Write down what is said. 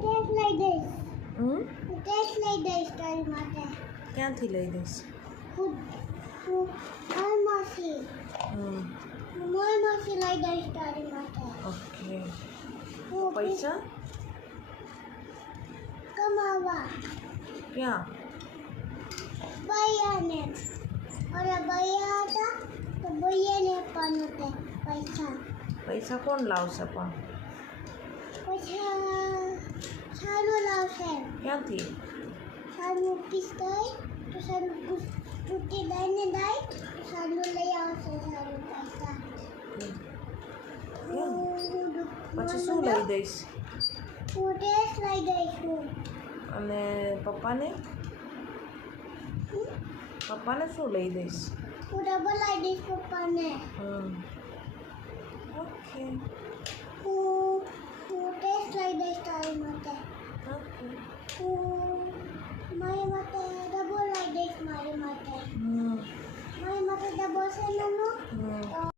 Test લઈ દઈશ. હું ટેસ્ટ લઈ દઈશ તારી માટે. ક્યાંથી લઈ દઈશ? હું માસી લઈ દઈશ તારી માટે. ઓકે. હું પૈસા કમાવા ક્યાં? ભૈયાને ઓલા ભૈયા હતા તો ભૈયાને આપવાનું તે પૈસા કોણ લાવશે પણ? પૈસા સારું લાવશે. ક્યાંથી? સારું પીસ દઈ તો સારું તૂટી દઈને દઈ તો સારું લઈ આવશે સારું પૈસા. પછી શું લઈ દઈશ? હું ટેસ્ટ લઈ દઈશ. અને પપ્પાને શું લઈ દઈશ? હું ડબલ લઈ દઈશ પપ્પાને. ઓકે. હું ટેસ્ટ લઈ દઈશ તારી માટે. ઓકે. હું મારી માટે ડબલ લઈ દઈશ. મારી માટે ડબલ છે નાનો.